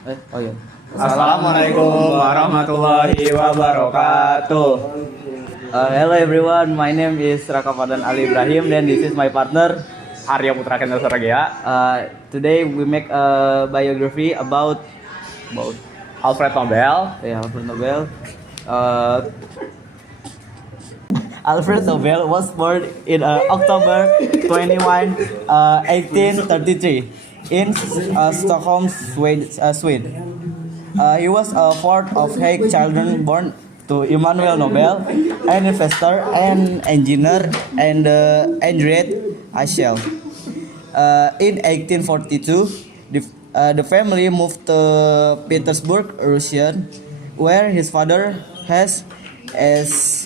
Oh ya. Assalamualaikum warahmatullahi wabarakatuh. Hello everyone, my name is Raka Fadlan Ali Ibrahim and this is my partner. Arya Putra Kendra Suragia. Today we make a biography about Alfred Nobel. Alfred Nobel. Alfred Nobel was born in October 21, 1833 in Stockholm, Sweden. He was a fourth of eight children born to Immanuel Nobel, an investor and engineer, and Henriette Achel. In 1842, the family moved to Petersburg, Russia, where his father has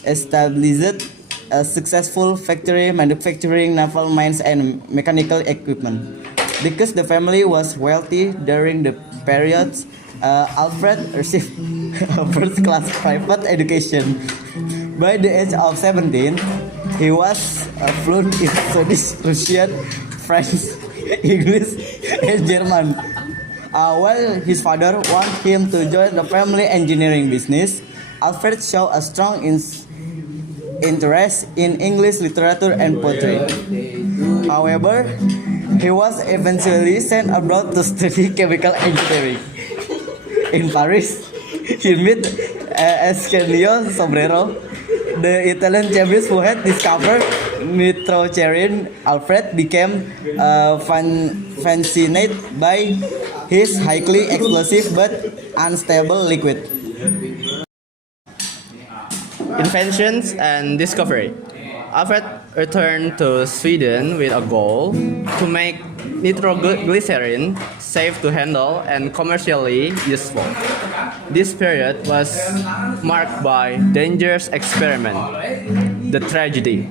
established a successful factory manufacturing naval mines and mechanical equipment. Because the family was wealthy during the period, Alfred received a first-class private education. By the age of 17, he was fluent in Swedish, Russian, French, English, and German. While his father wanted him to join the family engineering business, Alfred showed a strong interest in English literature and poetry. However, he was eventually sent abroad to study chemical engineering. In Paris, he met Ascanio Sobrero, the Italian chemist who had discovered nitrogen. Alfred became fascinated by his highly explosive but unstable liquid. Inventions and discovery. Alfred returned to Sweden with a goal to make nitroglycerin safe to handle and commercially useful. This period was marked by dangerous experiment, the tragedy.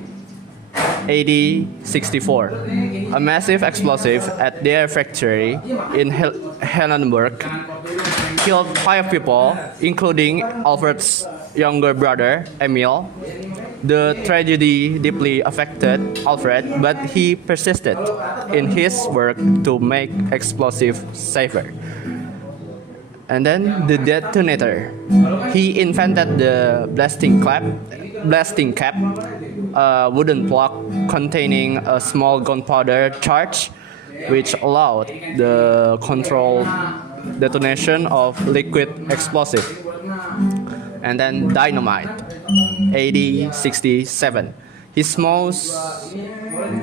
AD 64, a massive explosive at their factory in Hellenberg killed 5 people, including Alfred's younger brother, Emil. The tragedy deeply affected Alfred, but he persisted in his work to make explosives safer. And then the detonator. He invented the blasting cap, a wooden block containing a small gunpowder charge, which allowed the controlled detonation of liquid explosive. And then dynamite, AD 67. His most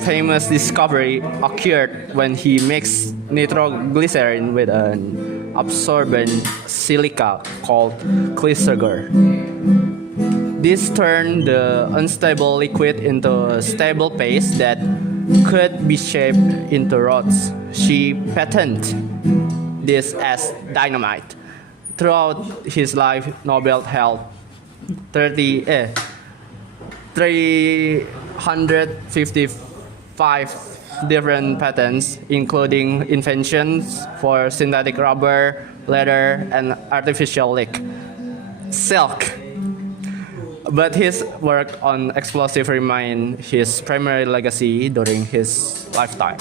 famous discovery occurred when he mixed nitroglycerin with an absorbent silica called Kliseger. This turned the unstable liquid into a stable paste that could be shaped into rods. She patented this as dynamite. Throughout his life, Nobel held 355 different patents, including inventions for synthetic rubber, leather, and artificial silk. But his work on explosives remained his primary legacy during his lifetime.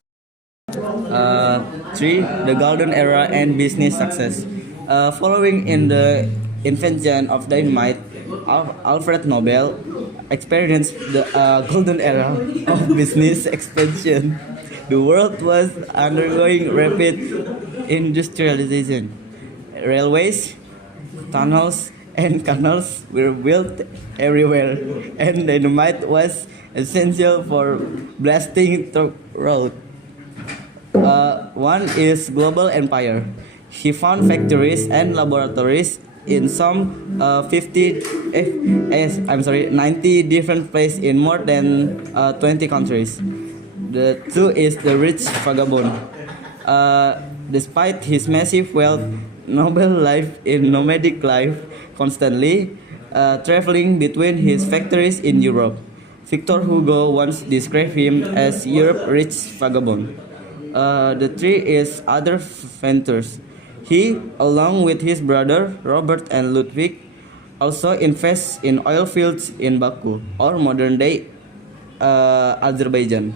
3. The Golden Era and Business Success. Following in the invention of dynamite, Alfred Nobel experienced the golden era of business expansion. The world was undergoing rapid industrialization. Railways, tunnels, and canals were built everywhere, and dynamite was essential for blasting the road. One is Global Empire. He found factories and laboratories in some 90 different places in more than 20 countries. The 2 is The Rich Vagabond. Despite his massive wealth, Nobel lived in nomadic life, constantly traveling between his factories in Europe. Victor Hugo once described him as Europe's rich vagabond. The 3 is Other Ventures. He, along with his brother Robert and Ludwig, also invests in oil fields in Baku, or modern-day Azerbaijan,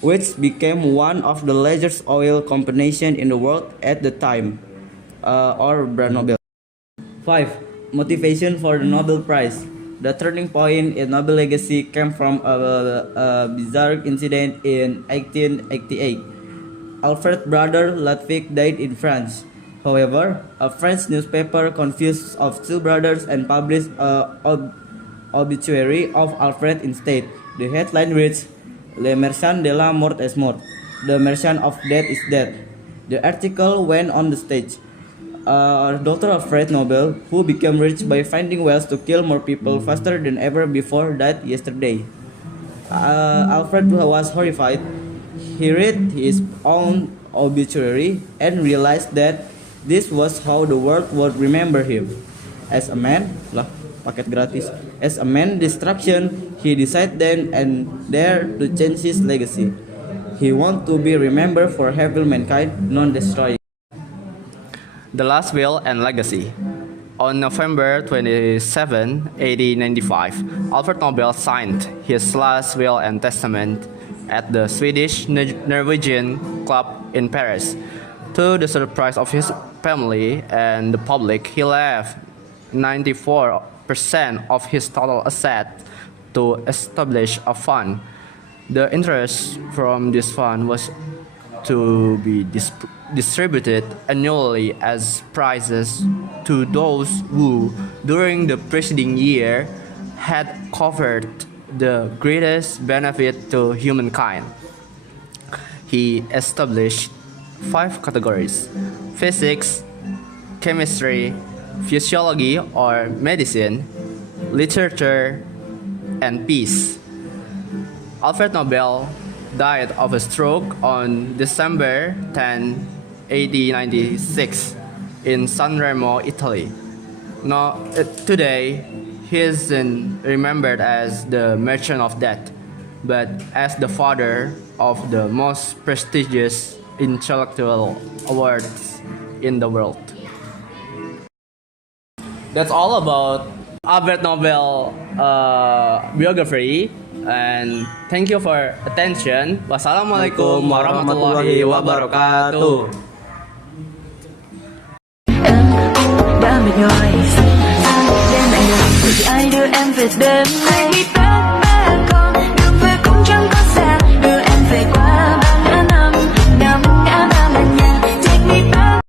which became one of the largest oil combinations in the world at the time. or Brand Nobel. 5. Motivation for the Nobel Prize. The turning point in Nobel legacy came from a bizarre incident in 1888. Alfred's brother Ludwig died in France. However, a French newspaper confused of two brothers and published an obituary of Alfred instead. The headline reads, "Le Merchant de la Mort est mort." The merchant of death is dead. The article went on the stage. Dr. Alfred Nobel, who became rich by finding ways to kill more people faster than ever before, died yesterday. Alfred was horrified. He read his own obituary and realized that this was how the world would remember him. As a man, paket gratis. As a man destruction, he decided then and there to change his legacy. He wanted to be remembered for helping mankind, not destroying. The Last Will and Legacy. On November 27, 1895, Alfred Nobel signed his last will and testament at the Swedish Norwegian Club in Paris. To the surprise of his family and the public, he left 94% of his total asset to establish a fund. The interest from this fund was to be distributed annually as prizes to those who, during the preceding year, had covered the greatest benefit to humankind. He established 5 categories: physics, chemistry, physiology or medicine, literature, and peace. Alfred Nobel died of a stroke on December 10, 1896 in San Remo, Italy. Today, he isn't remembered as the Merchant of Death, but as the father of the most prestigious intellectual awards in the world. That's all about Alfred Nobel biography. And thank you for attention. Wassalamualaikum warahmatullahi wabarakatuh. Đã mệt nhòi, ai đem lại lời, thì ai đưa em về đêm nay.